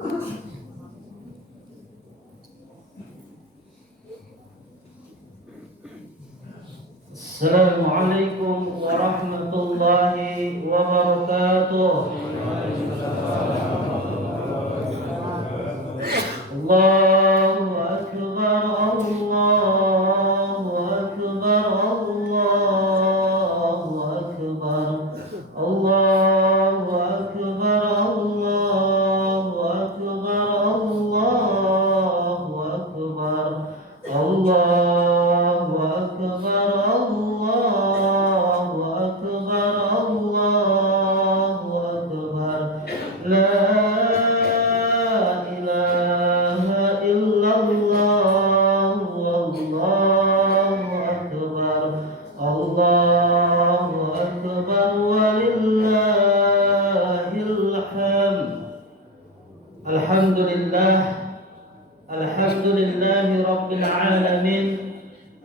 Assalamualaikum warahmatullahi wabarakatuh. Allahu akbar, Allahu akbar, Allahu akbar, Allahu akbar, Allahu akbar, Allahu akbar, Allahu akbar, Allahu akbar, Allahu akbar. La ilaha illallah, Allahu akbar, Allahu akbar, walillahil hamd. Alhamdulillah, alhamdulillahi rabbil alamin.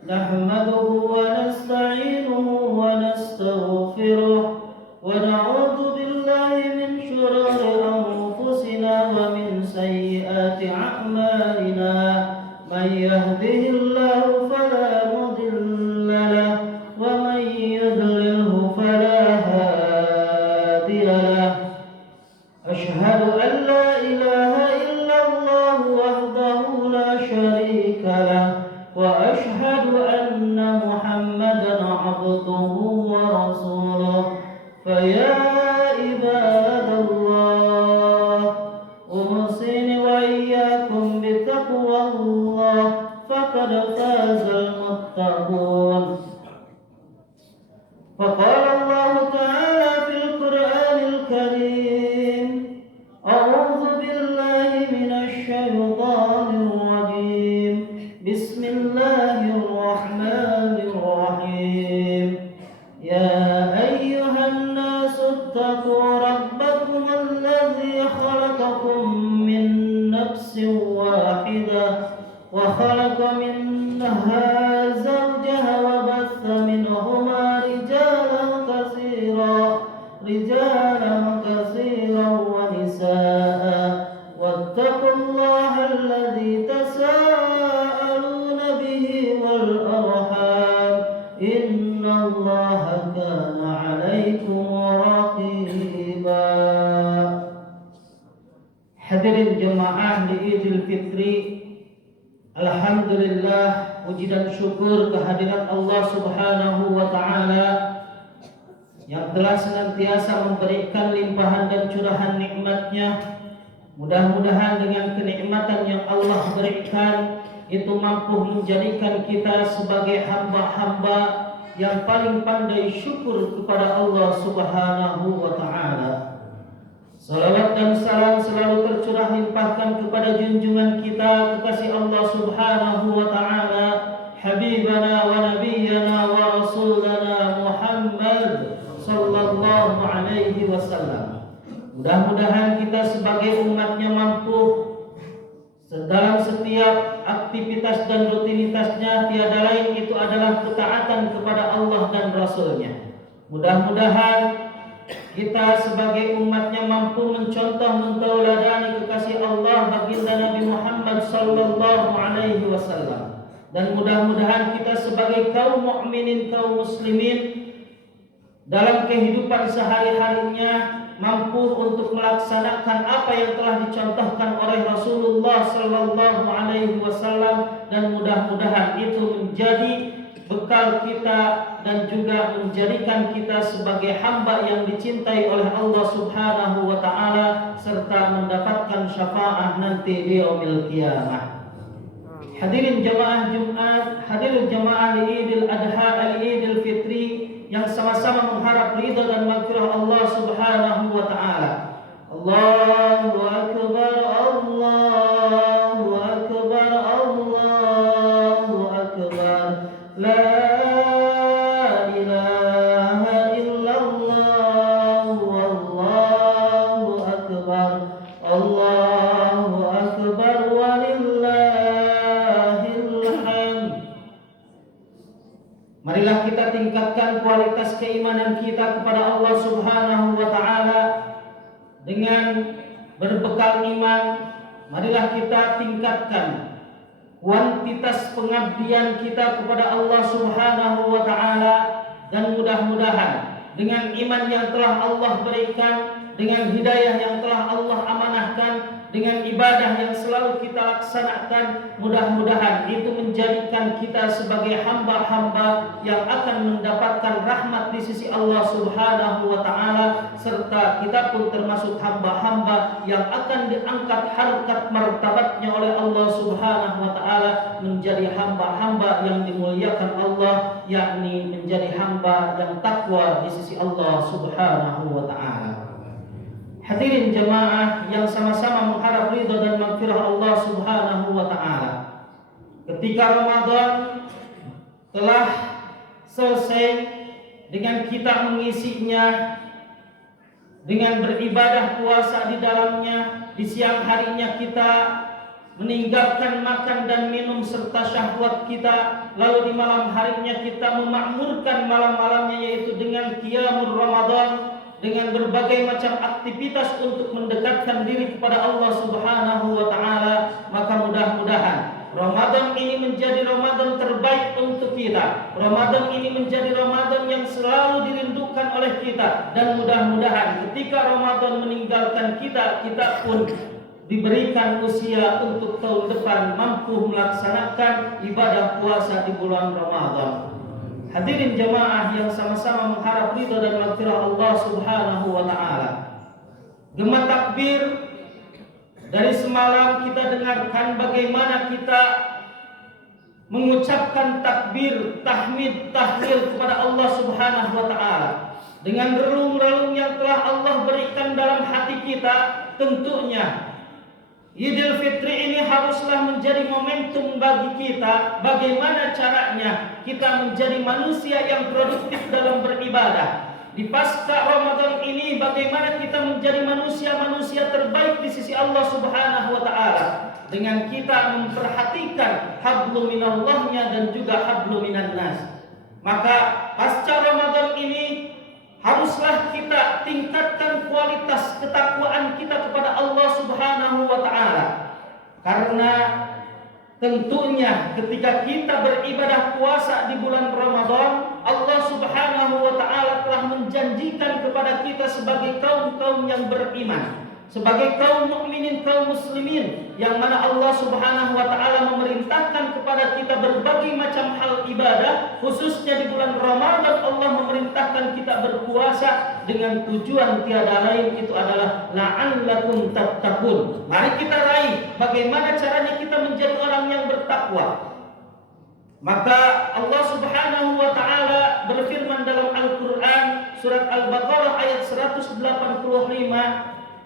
Nahmaduhu wa nasta'inuhu wa nastaghfiruh wa na'udzu billahi min shururi anfusina wa min sayyiati a'malina. Man yahdihillahu fala mudilla lahu wa man yudlilhu fala hadiya lahu. Ashhadu an la ilaha illallah wahdahu la sharika lahu wa ashhadu anna Muhammadan abduhu wa rasuluh. Faya ibadallah, usini wa iyyakum bitaqwallah, faqad fazal muttaqun. Faqala Allah ta'ala fil Qur'anil Karim, a'udzu billahi minasy syaithanir rajim. Bismillahirrahmanirrahim. Ya ayyuhan nasu ittaqu rabbakum alladzi khalaqakum min nafsin wahidah wa khalaqa minha zawjaha wa batha minhuma rijalan katsiran wa nisaa. Wattaqullaha alladzi tasaaluna bihi wal arham, innallaha kana 'alaikum raqiba. Hadirin jemaah di Idul Fitri, alhamdulillah, puji dan syukur kehadirat Allah Subhanahu wa taala yang telah senantiasa memberikan limpahan dan curahan nikmat-Nya. Mudah-mudahan dengan kenikmatan yang Allah berikan itu mampu menjadikan kita sebagai hamba-hamba yang paling pandai syukur kepada Allah Subhanahu wa taala. Salawat dan salam selalu tercurah limpahkan kepada junjungan kita, kekasih Allah Subhanahu wa taala, habibana wa nabiyyana wa rasulana Muhammad sallallahu alaihi wasallam. Mudah-mudahan kita sebagai umatnya mampu dalam setiap aktivitas dan rutinitasnya tiada lain itu adalah ketaatan kepada Allah dan Rasul-Nya. Mudah-mudahan kita sebagai umatnya mampu mencontoh mentauladani kekasih Allah baginda Nabi Muhammad sallallahu alaihi wasallam. Dan mudah-mudahan kita sebagai kaum mukminin, kaum muslimin dalam kehidupan sehari-harinya mampu untuk melaksanakan apa yang telah dicontohkan oleh Rasulullah sallallahu alaihi wasallam, dan mudah-mudahan itu menjadi bekal kita dan juga menjadikan kita sebagai hamba yang dicintai oleh Allah Subhanahu wa taala serta mendapatkan syafaat nanti di yaumil qiyamah. Hadirin jemaah Jumat, hadirin jemaah Idul Adha, Idul Fitri yang sama-sama mengharap ridha dan maghfirah Allah Subhanahu wa taala. Allahu akbar, Allahu akbar, Allahu akbar. La ilaha illallah, wallahu akbar, Allahu akbar, walillahil hamd. Marilah kita tingkatkan keimanan kita kepada Allah Subhanahu wa taala dengan berbekal iman, marilah kita tingkatkan kuantitas pengabdian kita kepada Allah Subhanahu wa taala, dan mudah-mudahan dengan iman yang telah Allah berikan, dengan hidayah yang telah Allah amanahkan, dengan ibadah yang selalu kita laksanakan, mudah-mudahan itu menjadikan kita sebagai hamba-hamba yang akan mendapatkan rahmat di sisi Allah Subhanahu wa taala, serta kita pun termasuk hamba-hamba yang akan diangkat harkat martabatnya oleh Allah Subhanahu wa taala menjadi hamba-hamba yang dimuliakan Allah, yakni menjadi hamba yang takwa di sisi Allah Subhanahu wa taala. Hadirin jamaah yang sama-sama mengharap ridha dan maghfirah Allah Subhanahu wa taala. Ketika Ramadan telah selesai, dengan kita mengisinya dengan beribadah puasa di dalamnya, di siang harinya kita meninggalkan makan dan minum serta syahwat kita, lalu di malam harinya kita memakmurkan malam-malamnya yaitu dengan qiyamul Ramadan, dengan berbagai macam aktivitas untuk mendekatkan diri kepada Allah Subhanahu wa taala. Maka mudah-mudahan Ramadan ini menjadi Ramadan terbaik untuk kita. Ramadan ini menjadi Ramadan yang selalu dirindukan oleh kita, dan mudah-mudahan ketika Ramadan meninggalkan kita, kita pun diberikan usia untuk tahun depan mampu melaksanakan ibadah puasa di bulan Ramadan. Hadirin jamaah yang sama-sama mengharap ridha dan maghfirah Allah Subhanahu wa taala. Gema takbir dari semalam kita dengarkan bagaimana kita mengucapkan takbir, tahmid, tahlil kepada Allah Subhanahu wa taala. Dengan relung-relung yang telah Allah berikan dalam hati kita, tentunya Idul Fitri ini haruslah menjadi momentum bagi kita bagaimana caranya kita menjadi manusia yang produktif dalam beribadah. Di pasca Ramadan ini bagaimana kita menjadi manusia-manusia terbaik di sisi Allah Subhanahu wa taala, dengan kita memperhatikan hablum minallahnya dan juga hablum minan nas. Maka pasca Ramadan ini haruslah kita tingkatkan kualitas ketakwaan kita kepada Allah Subhanahu wa taala. Karena tentunya ketika kita beribadah puasa di bulan Ramadan, Allah Subhanahu wa taala telah menjanjikan kepada kita sebagai kaum-kaum yang beriman, sebagai kaum mukminin, kaum muslimin, yang mana Allah Subhanahu wa taala memerintahkan kepada kita berbagai macam hal ibadah, khususnya di bulan Ramadan Allah memerintahkan kita berpuasa dengan tujuan tiada lain, itu adalah la'allakum tattaqun. Mari kita raih bagaimana caranya kita menjadi orang yang bertakwa. Maka Allah Subhanahu wa taala berfirman dalam Al-Qur'an surat Al-Baqarah ayat 185,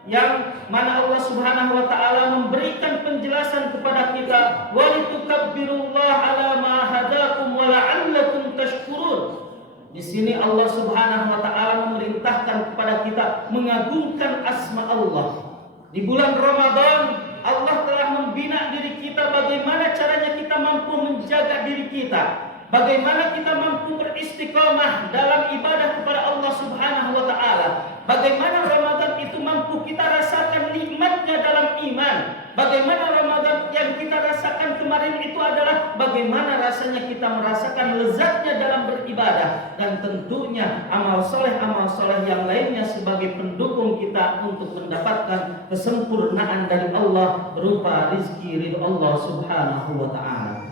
yang mana Allah Subhanahu wa taala memberikan penjelasan kepada kita, walitukabbirullaha ala ma hadakum wa la'allakum tashkurun. Di sini Allah Subhanahu wa taala memerintahkan kepada kita mengagungkan asma Allah. Di bulan Ramadan Allah telah membina diri kita bagaimana caranya kita mampu menjaga diri kita, bagaimana kita mampu beristiqamah dalam ibadah kepada Allah Subhanahu wa taala, bagaimana Ramadan itu mampu kita rasakan nikmatnya dalam iman, bagaimana Ramadan yang kita rasakan kemarin itu adalah bagaimana rasanya kita merasakan lezatnya dalam beribadah, dan tentunya amal soleh yang lainnya sebagai pendukung kita untuk mendapatkan kesempurnaan dari Allah berupa rizki ridho Allah Subhanahu wa taala.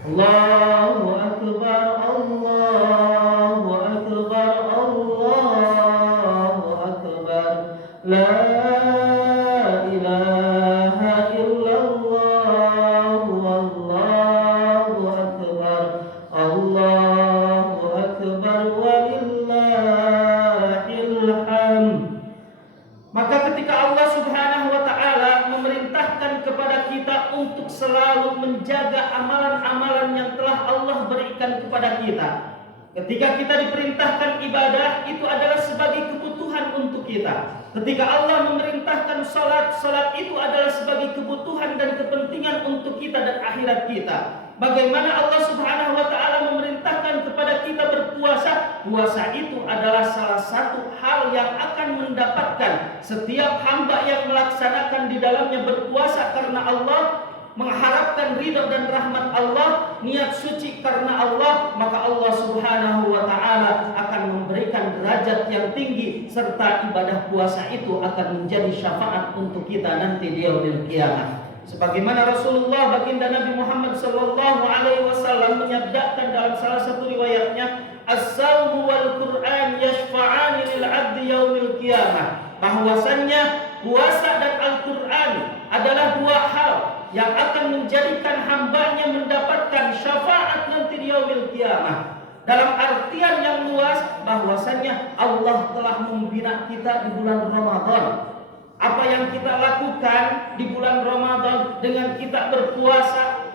Allahu akbar, Allahu akbar, Allahu akbar. La ilaha illallah, wallahu akbar, Allahu akbar, walillahil hamd. Maka ketika Allah Subhanahu wa taala memerintahkan kepada kita untuk selalu menjaga amalan-amalan yang telah Allah berikan kepada kita, Ketika kita diperintahkan ibadah, itu adalah sebagai kebutuhan untuk kita. Ketika Allah memerintahkan salat, salat itu adalah sebagai kebutuhan dan kepentingan untuk kita dan akhirat kita. Bagaimana Allah Subhanahu wa taala memerintahkan kepada kita berpuasa? Puasa itu adalah salah satu hal yang akan mendapatkan setiap hamba yang melaksanakan di dalamnya berpuasa karena Allah, mengharapkan ridha dan rahmat Allah, niat suci karena Allah, maka Allah Subhanahu wa taala akan memberikan derajat yang tinggi, serta ibadah puasa itu akan menjadi syafaat untuk kita nanti di yaumil qiyamah. Sebagaimana Rasulullah baginda Nabi Muhammad sallallahu alaihi wasallam menyabdakan dalam salah satu riwayatnya, as-saumu wal Qur'an yashfa'ani lil 'abdi yaumil qiyamah, bahwasannya puasa dan Al-Qur'an adalah dua hal yang akan menjadikan hambanya mendapatkan syafaat nanti di yaumil qiyamah. Dalam artian yang luas, bahwasannya Allah telah membina kita di bulan Ramadan. Apa yang kita lakukan di bulan Ramadan dengan kita berpuasa,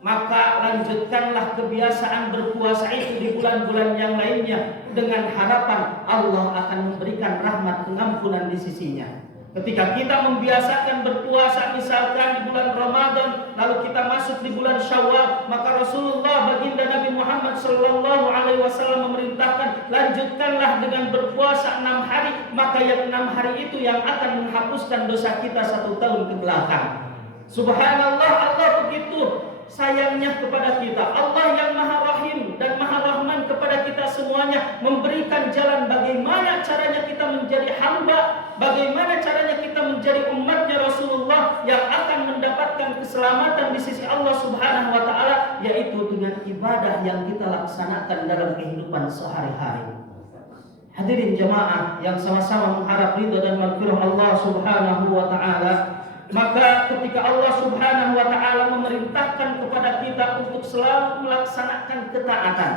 maka lanjutkanlah kebiasaan berpuasa itu di bulan-bulan yang lainnya, dengan harapan Allah akan memberikan rahmat pengampunan di sisinya. Ketika kita membiasakan berpuasa misalkan di bulan Ramadan, lalu kita masuk di bulan Syawal, maka Rasulullah baginda Nabi Muhammad sallallahu alaihi wasallam memerintahkan, lanjutkanlah dengan berpuasa 6 hari, maka yang 6 hari itu yang akan menghapuskan dosa kita 1 tahun ke belakang. Subhanallah, Allah begitu sayangnya kepada kita. Allah yang Maha Rahim dan Maha Rahman kepada kita semuanya, memberikan jalan bagaimana caranya kita menjadi hamba, bagaimana caranya kita menjadi umatnya Rasulullah yang akan mendapatkan keselamatan di sisi Allah Subhanahu wa taala, yaitu dengan ibadah yang kita laksanakan dalam kehidupan sehari-hari. Hadirin jamaah yang sama-sama mengharap ridha dan maghfirah Allah Subhanahu wa taala, maka ketika Allah Subhanahu wa taala memerintahkan kepada kita untuk selalu melaksanakan ketaatan,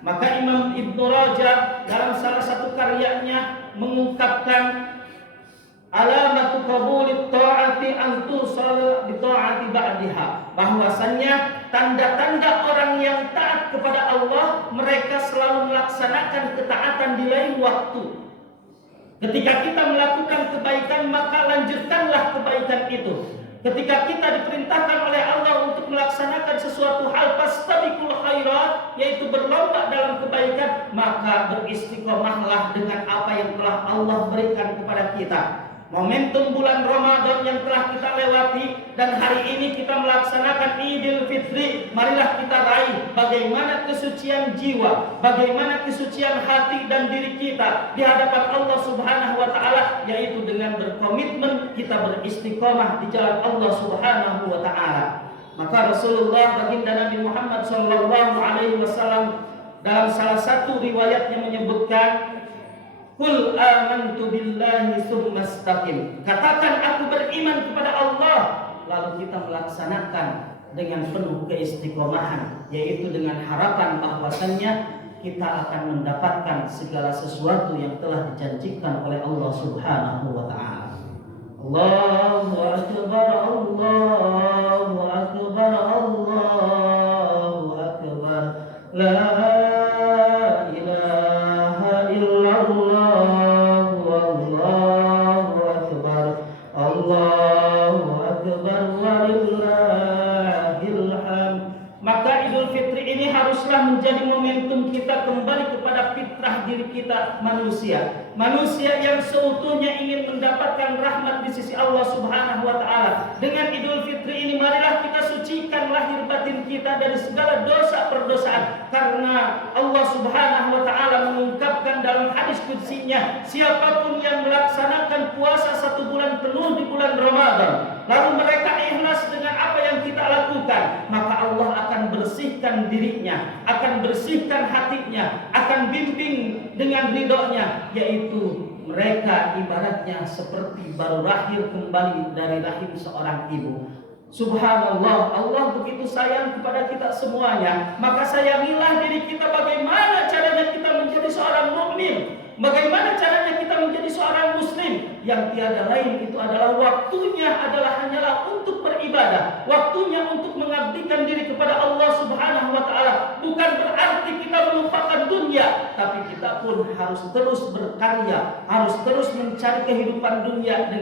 maka Imam Ibnu Rajab dalam salah satu karyanya mengungkapkan, alamatu qabulit ta'ati an tusal bi ta'ati ba'daha, bahwasannya tanda-tanda orang yang taat kepada Allah, mereka selalu melaksanakan ketaatan di lain waktu. Ketika kita melakukan kebaikan, maka lanjutkanlah kebaikan itu. Ketika kita diperintahkan oleh Allah untuk melaksanakan sesuatu hal, fastabiqul khairat, yaitu berlomba dalam kebaikan, maka beristiqomahlah dengan apa yang telah Allah berikan kepada kita. Momentum bulan Ramadan yang telah kita lewati, dan hari ini kita melaksanakan Idul Fitri, marilah kita raih bagaimana kesucian jiwa, bagaimana kesucian hati dan diri kita di hadapan Allah Subhanahu wa taala, yaitu dengan berkomitmen kita beristiqomah di jalan Allah Subhanahu wa taala. Maka Rasulullah baginda Nabi Muhammad sallallahu alaihi wasallam dalam salah satu riwayatnya menyebutkan, Qul amantu billahi tsumma istaqim. Katakan aku beriman kepada Allah, lalu kita melaksanakan dengan penuh keistiqomahan, yaitu dengan harapan bahwasannya kita akan mendapatkan segala sesuatu yang telah dijanjikan oleh Allah Subhanahu wa taala. Allahu akbar, Allahu akbar, Allahu akbar. La menjadi momentum kita kembali kepada fitrah diri kita manusia. Manusia yang seutuhnya ingin mendapatkan rahmat di sisi Allah Subhanahu wa taala. Dengan Idul Fitri ini marilah kita sucikan lahir batin kita dari segala dosa perdosaan, karena Allah Subhanahu wa taala mengungkapkan dalam hadis qudsinya, siapapun yang melaksanakan puasa 1 bulan penuh di bulan Ramadan, lalu mereka ikhlas dengan apa yang kita lakukan, maka Allah akan bersihkan dirinya, akan bersihkan hatinya, akan bimbing dengan ridhonya, yaitu mereka ibaratnya seperti baru lahir kembali dari rahim seorang ibu. Subhanallah, Allah begitu sayang kepada kita semuanya, maka sayangilah diri kita bagaimana caranya kita menjadi menjadi seorang mukmin? Bagaimana caranya kita menjadi seorang muslim? Yang tiada lain itu adalah waktunya hanyalah untuk beribadah, waktunya untuk mengabdikan diri kepada Allah Subhanahu wa taala. Bukan berarti kita melupakan dunia, tapi kita pun harus terus berkarya, harus terus mencari kehidupan dunia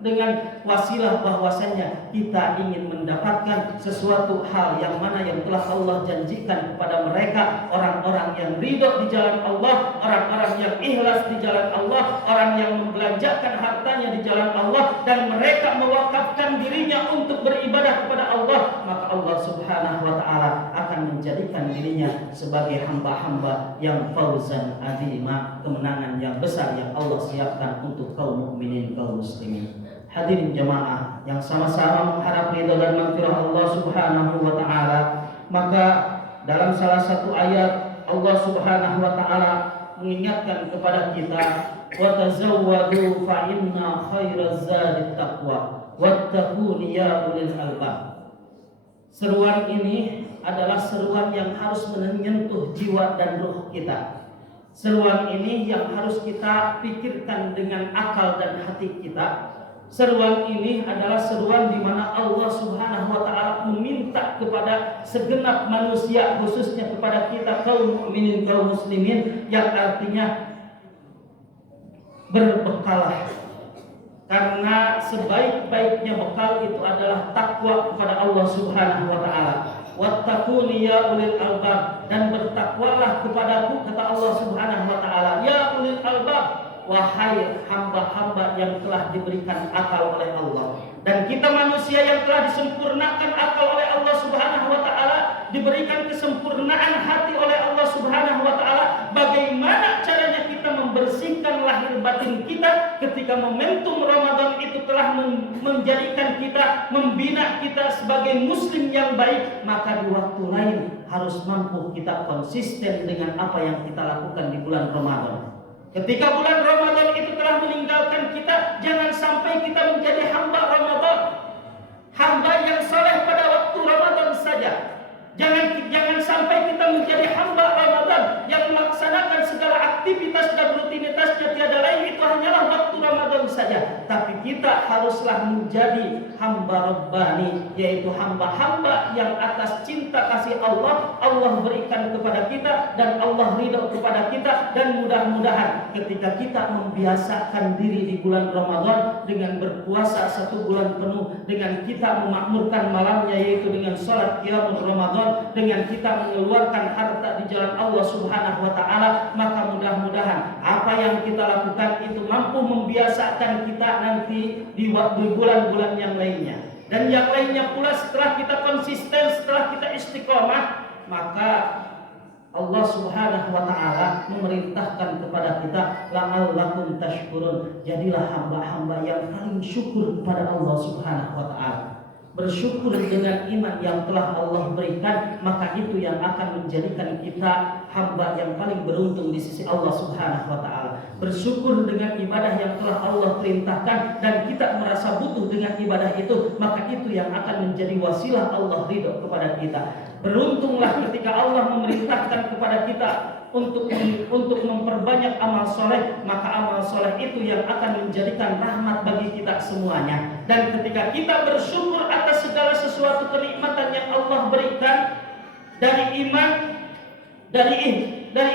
dengan wasilah bahwasanya kita ingin mendapatkan sesuatu hal yang mana yang telah Allah janjikan kepada mereka, orang-orang yang ridho di jalan Allah, orang-orang yang ikhlas di jalan Allah, orang yang membelanjakan hartanya di jalan Allah, dan mereka mewakafkan dirinya untuk beribadah kepada Allah, maka Allah Subhanahu wa taala akan menjadikan dirinya sebagai hamba-hamba yang fauzan azima, kemenangan yang besar yang Allah siapkan untuk kaum mukminin, kaum muslimin. Hadirin jamaah yang sama-sama mengharap ridha dan maghfirah Allah Subhanahu wa taala, maka dalam salah satu ayat Allah Subhanahu wa taala mengingatkan kepada kita, wa tazawwadu fa inna khairaz zadi taqwa wattaquni ya ulil albab. Seruan ini adalah seruan yang harus menyentuh jiwa dan ruh kita. Seruan ini yang harus kita pikirkan dengan akal dan hati kita. Seruan ini adalah seruan di mana Allah Subhanahu wa taala meminta kepada segenap manusia, khususnya kepada kita kaum mukminin, kaum muslimin, yang artinya berbekalah. Karena sebaik-baiknya bekal itu adalah takwa kepada Allah Subhanahu wa taala. Wattaquni ya ulil albab, dan bertakwalah kepadaku, kata Allah Subhanahu wa taala, ya ulil albab, wahai hamba-hamba yang telah diberikan akal oleh Allah. Dan kita manusia yang telah disempurnakan akal oleh Allah Subhanahu wa taala, diberikan kesempurnaan hati oleh Allah Subhanahu wa taala. Bagaimana caranya kita membersihkan lahir batin kita ketika momentum Ramadan itu telah menjadikan kita, membina kita sebagai muslim yang baik? Maka di waktu lain harus mampu kita konsisten dengan apa yang kita lakukan di bulan Ramadan. Ketika bulan Ramadan itu telah meninggalkan kita, jangan sampai kita menjadi hamba Ramadan, hamba yang saleh pada waktu Ramadan saja. Jangan sampai kita menjadi hamba Ramadan yang melaksanakan segala aktivitas dan rutinitasnya tiada lain itu hanyalah waktu Ramadan saja. Tapi kita haruslah menjadi hamba Rabbani, yaitu hamba-hamba yang atas cinta kasih Allah, Allah berikan kepada kita dan Allah ridho kepada kita. Dan mudah-mudahan ketika kita membiasakan diri di bulan Ramadan dengan berpuasa 1 bulan penuh, dengan kita memakmurkan malamnya yaitu dengan salat qiyamul Ramadan, dengan kita mengeluarkan harta di jalan Allah Subhanahu wa taala, maka mudah-mudahan apa yang kita lakukan itu mampu membiasakan kita nanti di bulan-bulan yang lainnya. Dan yang lainnya pula, setelah kita konsisten, setelah kita istiqomah, maka Allah Subhanahu wa taala memerintahkan kepada kita, la'allakum tashkurun, jadilah hamba-hamba yang paling syukur kepada Allah Subhanahu wa taala. Bersyukur dengan iman yang telah Allah berikan, maka itu yang akan menjadikan kita hamba yang paling beruntung di sisi Allah Subhanahu wa taala. Bersyukur dengan ibadah yang telah Allah perintahkan dan kita merasa butuh dengan ibadah itu, maka itu yang akan menjadi wasilah Allah ridho kepada kita. Beruntunglah ketika Allah memerintahkan kepada kita untuk memperbanyak amal soleh, maka amal soleh itu yang akan menjadikan rahmat bagi kita semuanya. Dan ketika kita bersyukur atas segala sesuatu kenikmatan yang Allah berikan, dari iman, dari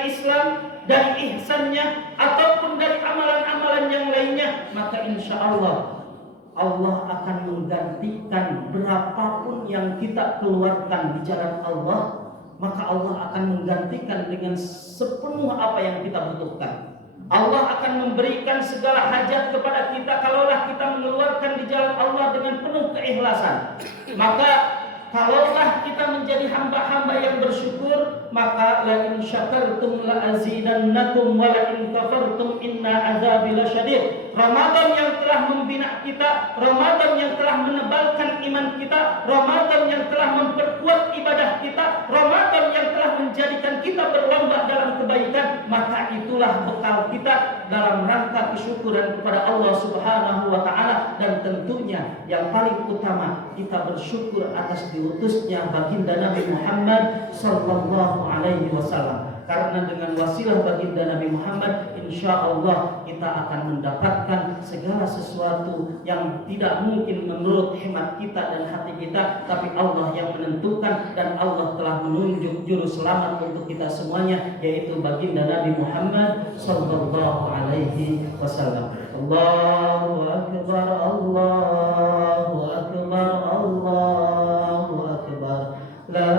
Islam, dari ihsannya, ataupun dari amalan-amalan yang lainnya, maka insya Allah akan menggantikan berapapun yang kita keluarkan di jalan Allah, maka Allah akan menggantikan dengan sepenuh apa yang kita butuhkan. Allah akan memberikan segala hajat kepada kita kalaulah kita mengeluarkan di jalan Allah dengan penuh keikhlasan. Maka kalaulah kita menjadi hamba-hamba yang bersyukur, maka la in syakartum la azidannakum wa la in kafartum inna adzabi lasyadid. Ramadan yang telah membina kita, Ramadan yang telah menebalkan iman kita, Ramadan yang telah memperkuat ibadah kita, Ramadan yang telah menjadikan kita berlomba dalam kebaikan, maka itulah bekal kita dalam rangka kesyukuran kepada Allah Subhanahu wa taala. Dan tentunya yang paling utama, kita bersyukur atas diutusnya baginda Nabi Muhammad sallallahu alaihi wasallam. karena dengan wasilah baginda Nabi Muhammad insya Allah kita akan mendapatkan segala sesuatu yang tidak mungkin menurut hemat kita dan hati kita, tapi Allah yang menentukan dan Allah telah menunjuk juru selamat untuk kita semuanya, yaitu baginda Nabi Muhammad sallallahu alaihi wasallam. Allahu akbar, Allahu akbar, Allahu akbar. La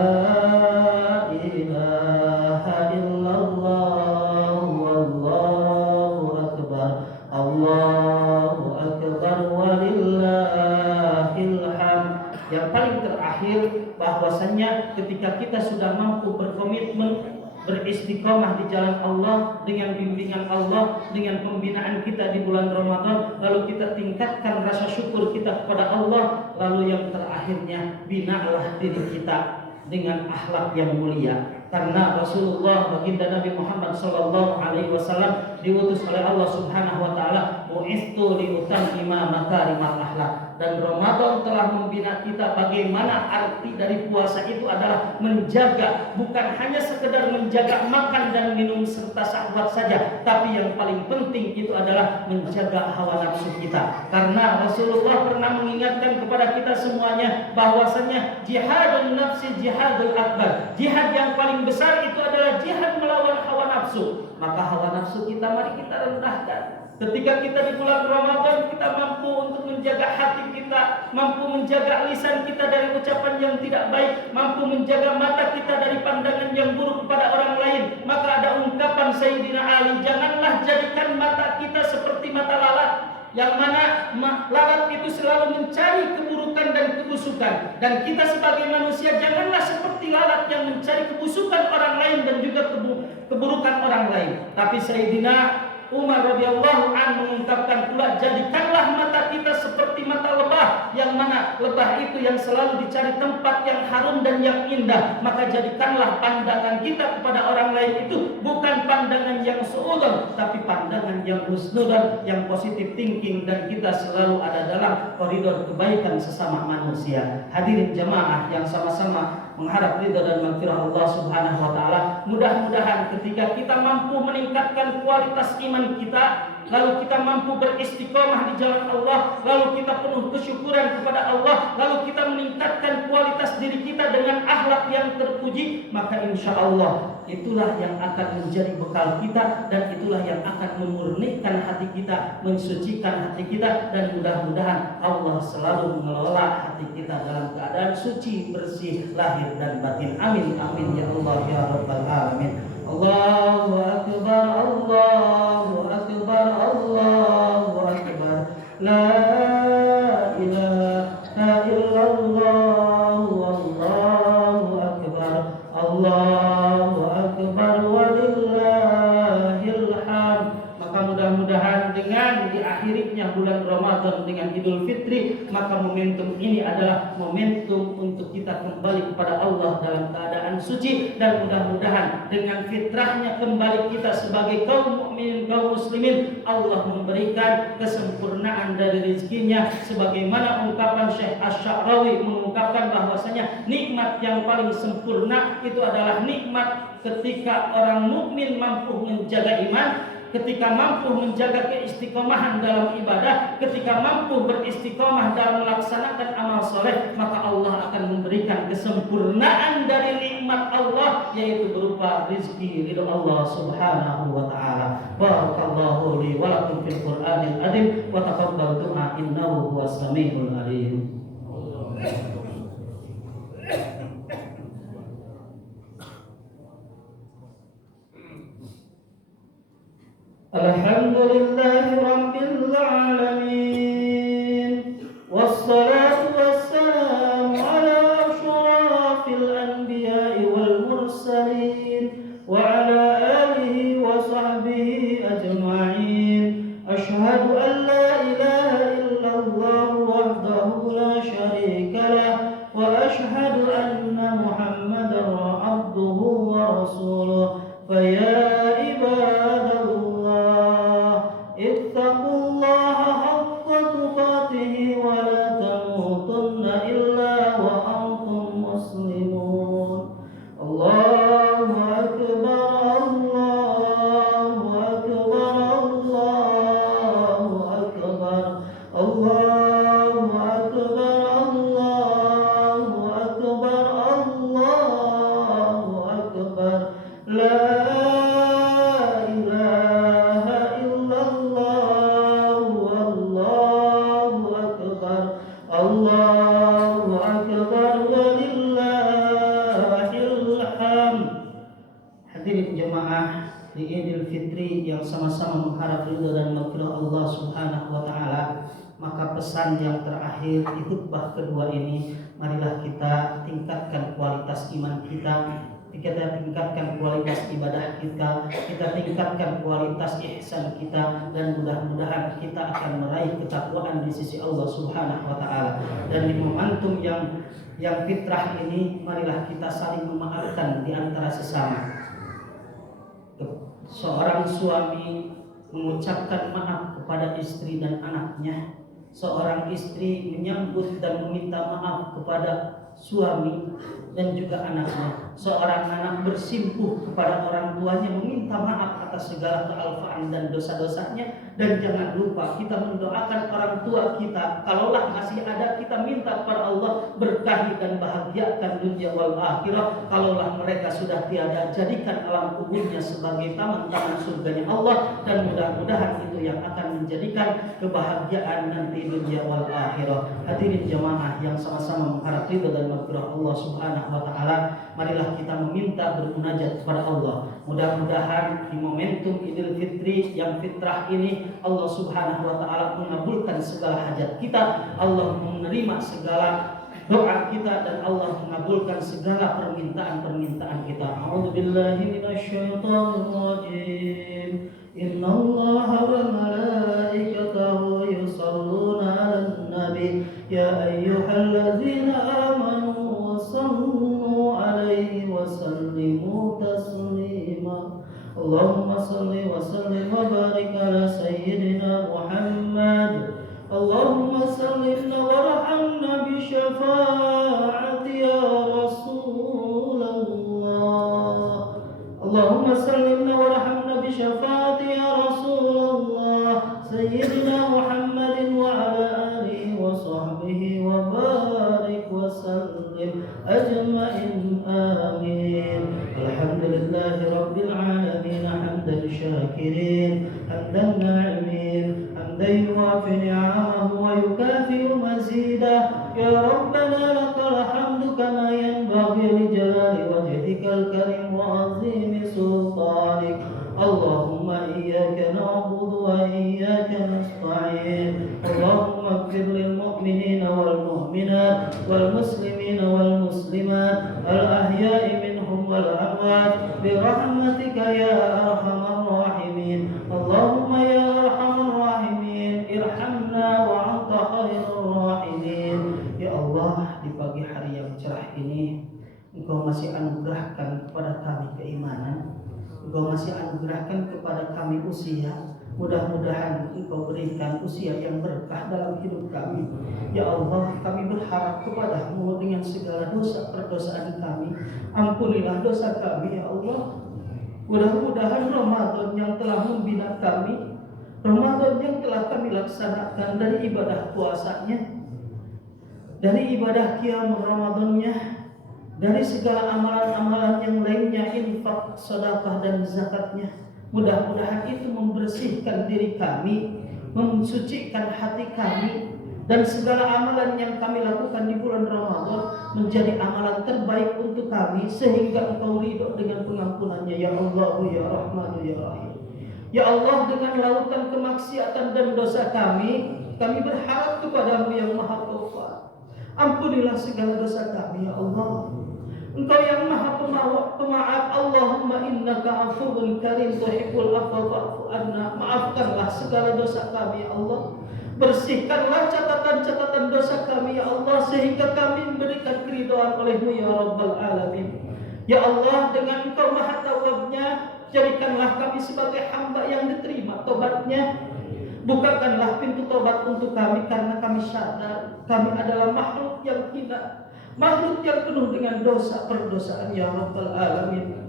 ilaha illallah, wallahu akbar, Allahu akbar, walillahil hamd. Yang paling terakhir, bahwasanya ketika kita sudah mampu berkomitmen beristiqomah di jalan Allah dengan bimbingan Allah, dengan pembinaan kita di bulan Ramadan, lalu kita tingkatkan rasa syukur kita kepada Allah, lalu yang terakhirnya binalah diri kita dengan akhlak yang mulia. Karena Rasulullah baginda Nabi Muhammad sallallahu alaihi wasallam diutus oleh Allah Subhanahu wa taala, "Bu'istu li utammima makarimal akhlak." Dan Ramadan telah membina kita bagaimana arti dari puasa itu adalah menjaga, bukan hanya sekedar menjaga makan dan minum serta syahwat saja, tapi yang paling penting itu adalah menjaga hawa nafsu kita. Karena Rasulullah pernah mengingatkan kepada kita semuanya bahwasanya jihadun nafsi jihadul akbar. Jihad yang paling besar itu adalah jihad melawan hawa nafsu. Maka hawa nafsu kita mari kita rendahkan. Ketika kita di bulan Ramadan, kita mampu untuk menjaga hati kita, mampu menjaga lisan kita dari ucapan yang tidak baik, mampu menjaga mata kita dari pandangan yang buruk kepada orang lain. Maka ada ungkapan Sayyidina Ali, janganlah jadikan mata kita seperti mata lalat, yang mana lalat itu selalu mencari keburukan dan kebusukan. Dan kita sebagai manusia janganlah seperti lalat yang mencari kebusukan orang lain dan juga keburukan orang lain. Tapi Sayyidina Umar radhiyallahu anhu mengungkapkan pula, jadikanlah mata kita seperti mata lebah, yang mana lebah itu yang selalu dicari tempat yang harum dan yang indah. Maka jadikanlah pandangan kita kepada orang lain itu bukan pandangan yang suudzon, tapi pandangan yang husnudzon, yang positive thinking, dan kita selalu ada dalam koridor kebaikan sesama manusia. Hadirin jamaah yang sama-sama mengharap ridha dan maghfirah Allah Subhanahu wa taala, mudah-mudahan ketika kita mampu meningkatkan kualitas iman kita, lalu kita mampu beristiqomah di jalan Allah, lalu kita penuh kesyukuran kepada Allah, lalu kita meningkatkan kualitas diri kita dengan akhlak yang terpuji, maka insya Allah itulah yang akan menjadi bekal kita, dan itulah yang akan memurnikan hati kita, mensucikan hati kita, dan mudah-mudahan Allah selalu mengelola hati kita dalam keadaan suci, bersih, lahir dan batin. Amin, amin ya Allah ya Rabbal Alamin. Allahu akbar, Allahu akbar, Allahu akbar. La ilaha illallah, wallahu akbar, Allahu akbar, walillahil hamd. Maka mudah-mudahan dengan diakhirinya bulan Ramadan dengan Idul Fitri, maka momentum ini adalah momentum untuk kita kembali kepada Allah dalam keadaan suci, dan mudah-mudahan dengan fitrahnya kembali kita sebagai kaum mukminin, kaum muslimin, Allah memberikan kesempurnaan dari rezekinya, sebagaimana ungkapan Syekh Asy-Sya'rawi mengungkapkan bahwasanya nikmat yang paling sempurna itu adalah nikmat ketika orang mukmin mampu menjaga iman, ketika mampu menjaga keistiqomahan dalam ibadah, ketika mampu beristiqomah dalam melaksanakan amal soleh, maka Allah akan memberikan kesempurnaan dari nikmat Allah, yaitu berupa rizki ridho Allah Subhanahu wa ta'ala. Barakallahu li wa lakum fil Qur'anil azim wa taqabbal du'a innahu huwas samiul alim. Alhamdulillahi Rabbil Alamin, wassalatu wassalamu ala ashrafil anbiya'i wal mursalin wa ala alihi wa sahbihi ajma'in. Ashhadu an la ilaha illallah wahdahu la sharika lah, wa ashhadu anna Muhammadan abduhu wa rasuluh. Fa ya ibadallah, ittaqullaha haqqa tuqatih wa la tamutunna illa wa antum muslimun. Allahu akbar. أكبر ولله الحمد. Hadirin jemaah di Idul Fitri yang sama-sama mengharap ridha dan maghfirah Allah Subhanahu wa taala, maka pesan yang terakhir di khutbah kedua ini, marilah kita tingkatkan kualitas iman kita tingkatkan kualitas ibadah kita tingkatkan kualitas ihsan kita, dan mudah-mudahan kita akan meraih ketakwaan di sisi Allah Subhanahu wa taala. Dan di momentum yang fitrah ini, marilah kita saling memaafkan di antara sesama. Seorang suami mengucapkan maaf kepada istri dan anaknya, seorang istri menyambut dan meminta maaf kepada suami dan juga anaknya, seorang anak bersimpuh kepada orang tuanya meminta maaf atas segala kealpaan dan dosa-dosanya. Dan jangan lupa kita mendoakan orang tua kita, kalaulah masih ada, kita minta kepada Allah berkahi dan bahagiakan dunia wal akhirah. Kalaulah mereka sudah tiada, jadikan alam kuburnya sebagai taman-taman surganya Allah, dan mudah-mudahan itu yang akan menjadikan kebahagiaan nanti dunia wal akhirah. Hadirin jemaah yang sama-sama mengharap ridha dan maghfirah Allah Subhanahu wa taala, marilah kita meminta bermunajat kepada Allah. Mudah-mudahan di momentum Idul Fitri yang fitrah ini, Allah Subhanahu wa taala mengabulkan segala hajat kita, Allah menerima segala doa kita, dan Allah mengabulkan segala permintaan-permintaan kita. A'udzubillahi minasyaitonir rajim. Innallaha wa malaikatahu yusholluna 'alan nabi ya ayyuhalladzina amanu sallu 'alaihi wa sallimu taslima. Allahumma salli wa sallim wa barik ala sayyidina Muhammad. Allahumma sallimna warhamna bi syafaati ya Rasulullah. Allahumma sallimna warhamna bi syafaati ya Rasulullah sayyidina Muhammadin wa ala alihi wa sahbihi wa barik wa sallim ajma'in amin. Alhamdulillahi rabbil alamin hamdan syakirin hamdan na'imin hamdan yuwafi ni'amahu wa yukafi mazidah. Ya Rabbana lakal hamdu kama yanbaghi li jalali wajhikal karim wa azimi sultanik. Allahumma iyyaka na'budu wa iyyaka nasta'in. Allahumma ighfir lil mu'minina wal mu'minat wal muslimina wal muslimat al ahya'i minhum wal amwat bi rahmatika ya arhamar rahimin. Allahumma ya arhamar rahimin irhamna wa anta khairur rahimin. Ya Allah, di pagi hari yang cerah ini Engkau masih anugerahkan kepada kami keimanan, Engkau masih anugerahkan kepada kami usia. Mudah-mudahan Engkau berikan usia yang berkah dalam hidup kami. Ya Allah, kami berharap kepada-Mu dengan segala dosa perdosaan kami. Ampunilah dosa kami ya Allah. Mudah-mudahan Ramadan yang telah membina kami, Ramadan yang telah kami laksanakan dari ibadah puasanya, dari ibadah qiyam Ramadannya, dari segala amalan-amalan yang lainnya, infak, sedekah dan zakatnya, mudah-mudahan itu membersihkan diri kami, mensucikan hati kami, dan segala amalan yang kami lakukan di bulan Ramadan menjadi amalan terbaik untuk kami, sehingga Engkau ridho dengan pengampunannya ya Allah ya Rahman ya Rahim. Ya Allah, dengan lautan kemaksiatan dan dosa kami berharap kepada-Mu yang Maha Ghaffar. Ampunilah segala dosa kami ya Allah. Engkau yang Maha Pemaaf. Allahumma innaka afuwwun karim tuhibbul afwa fa'fu anna. Maafkanlah segala dosa kami ya Allah. Bersihkanlah catatan-catatan dosa kami ya Allah, sehingga kami memberikan keridhaan oleh-Mu ya Rabbal Alamin. Ya Allah, dengan Engkau Maha Tawwabnya, jadikanlah kami sebagai hamba yang diterima tobatnya. Bukakanlah pintu tobat untuk kami, karena kami sadar kami adalah makhluk yang hina, makhluk yang penuh dengan dosa perdosaan ya Rabbal Alamin.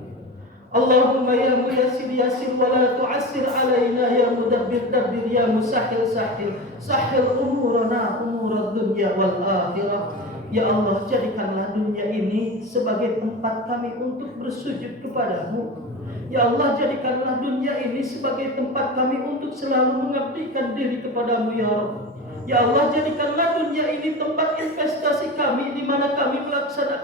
Allahumma ya muyassir yassir wa la tu'assir alaina, ya mudabbir dabbir, ya musahhil sahhil umurana umurad dunya wal akhirah. Ya Allah, jadikanlah dunia ini sebagai tempat kami untuk bersujud kepada-Mu. Ya Allah, jadikanlah dunia ini sebagai tempat kami untuk selalu mengabdikan diri kepada-Mu ya Rabb. Ya Allah, jadikanlah dunia ini tempat investasi kami di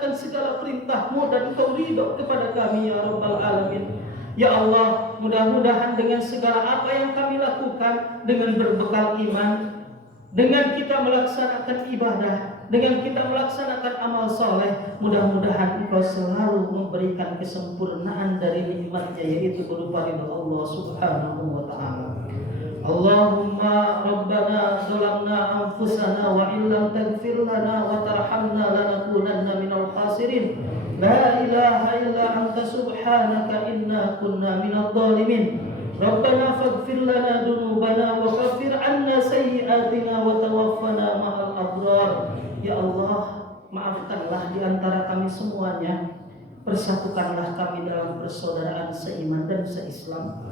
melaksanakan segala perintah-Mu dan Engkau ridho kepada kami ya Rabbal Alamin. Ya Allah, mudah-mudahan dengan segala apa yang kami lakukan, dengan berbekal iman, dengan kita melaksanakan ibadah, dengan kita melaksanakan amal soleh, mudah-mudahan Engkau selalu memberikan kesempurnaan dari nikmat-Nya, yaitu berupa ridha Allah Subhanahu wa Ta'ala. Allahumma rabbana zalamna anfusana wa illam taghfir lana wa tarhamna lanakunanna minal khasirin. La ilaha illa anta subhanaka inna kunna minadh dhalimin. Rabbana faghfir lana dhunubana wa kaffir 'anna sayyi'atina wa tawaffana ma'al abrar. Ya Allah, maafkanlah di antara kami semuanya. Persatukanlah kami dalam persaudaraan seiman dan seislam.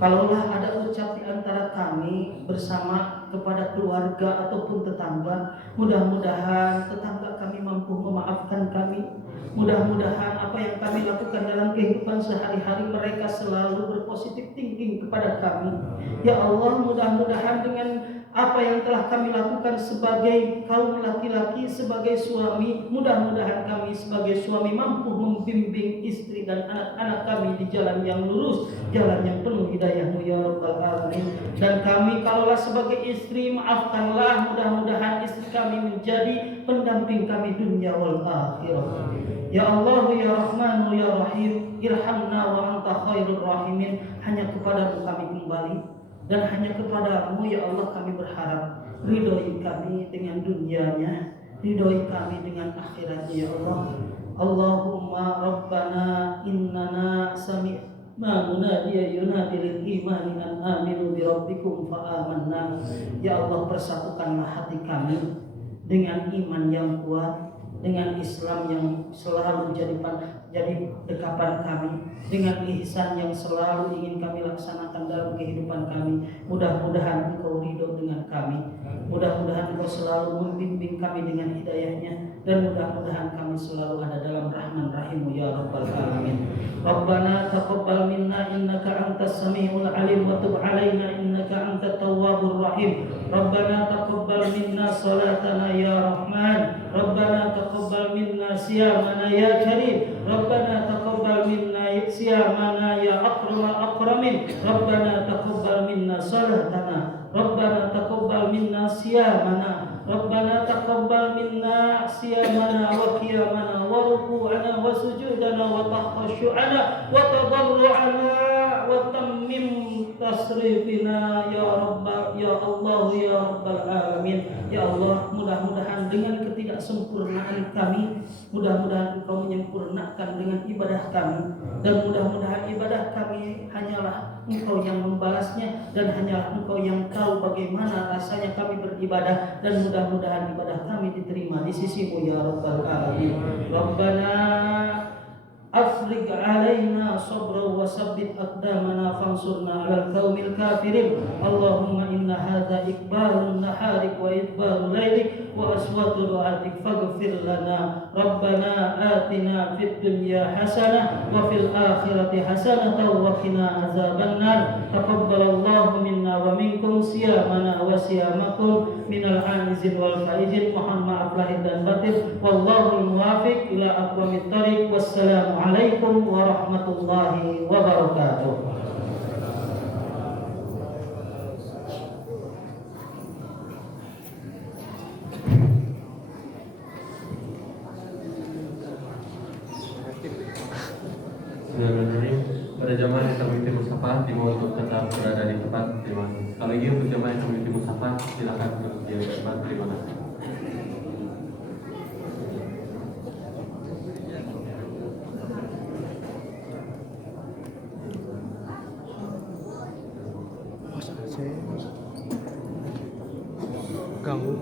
Kalaulah ada ucap di antara kami bersama kepada keluarga ataupun tetangga, mudah-mudahan tetangga kami mampu memaafkan kami. Mudah-mudahan apa yang kami lakukan dalam kehidupan sehari-hari mereka selalu berpositif thinking kepada kami. Ya Allah, mudah-mudahan dengan apa yang telah kami lakukan sebagai kaum laki-laki, sebagai suami, mudah-mudahan kami sebagai suami mampu membimbing istri dan anak-anak kami di jalan yang lurus, jalan yang penuh hidayah-Mu ya Rabbal Alamin. Dan kami kalaulah sebagai istri, maafkanlah, mudah-mudahan istri kami menjadi pendamping kami dunia wal akhirah. Ya Allah ya Rahman ya Rahim, irhamna wa anta khairur rahimin. Hanya kepadamu kami kembali, dan hanya kepadamu ya Allah kami berharap. Ridhoi kami dengan dunianya, ridhoi kami dengan akhiratnya ya Allah. Allahumma rabbana innana sami'na munadiyan yunadi lil imani an aminu bi rabbikum fa amanna. Ya Allah, persatukanlah hati kami dengan iman yang kuat, dengan Islam yang selalu jadi dekapan kami, dengan ihsan yang selalu ingin kami laksanakan dalam kehidupan kami. Mudah-mudahan Engkau ridho dengan kami, mudah-mudahan Engkau selalu membimbing kami dengan hidayahnya, dan mudah-mudahan kami selalu ada dalam Rahman Rahim ya Rabbal Alamin. Rabbana taqabbal minna innaka antas samiul alim wa tub alaina innaka antat tawwabur rahim. Rabbana taqabbal minna salatana ya Rahman. Rabbana taqabbal minna siyamana ya Karim. Rabbana taqabbal minna siyamana ya akramal akramin. Rabbana taqabbal minna salatana. Rabbana taqabbal minna siyamana. Rabbana taqabbal minna siyamana wa qiyamana wa ruku'ana wa sujudana wa takhashu'ana wa tadarru'ana wa tammim tasrifina ya Rabbal ya Allah ya Rabbal Alamin. Ya Allah, mudah-mudahan dengan ketidaksempurnaan kami, mudah-mudahan Engkau menyempurnakan dengan ibadah kami, dan mudah-mudahan ibadah kami hanyalah Engkau yang membalasnya, dan hanyalah Engkau yang tahu bagaimana rasanya kami beribadah, dan mudah-mudahan ibadah kami diterima di sisi-Mu ya Rabbal Alamin. Rabbana afriq alaina sabra wa sabbit aqdamana fansurna 'alal qaumil kafirin. Allahumma inna hadza iqbalun naharik wa idbarul lailik wa aswatu du'atik faghfir lana. Rabbana atina fid dunya hasanah wa fil akhirati hasanah wa qina azabannar. Taqabbalallahu minna wa minkum siyamana wa siyamakum minal anizin wal faizin. Mohon maaf lahir dan batin. Wallahul muwaffiq ila aqwamit thariq. Wassalamu alaikum warahmatullahi wabarakatuh. Pada jamaah yang mengikuti musafah dibawa untuk tetap berada di tempat. Terima kasih. Sekali lagi untuk jamaah yang mengikuti musafah silakan berdiri di tempat. Terima kasih. Ganggu.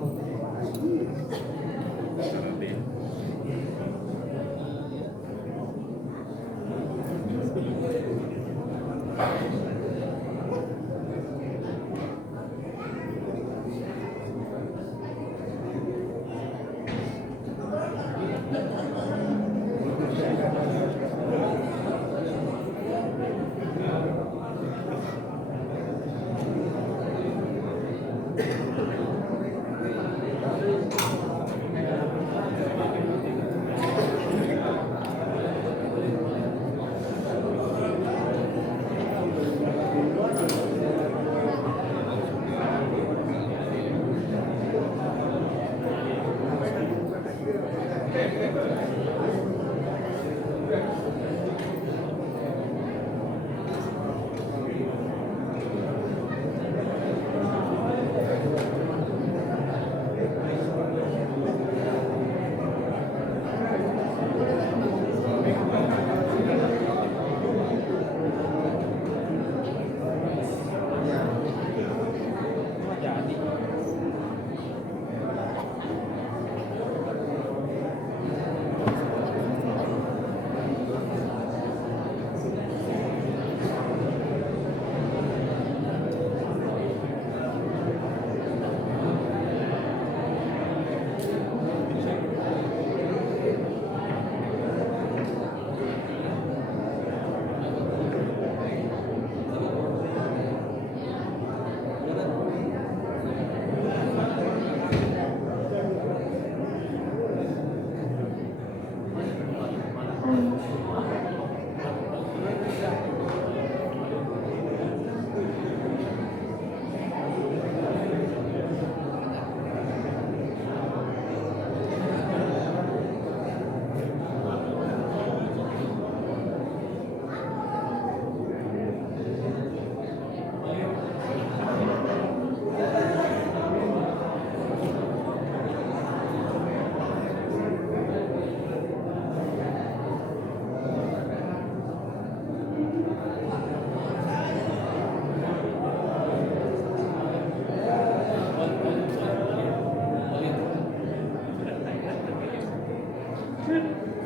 kasih.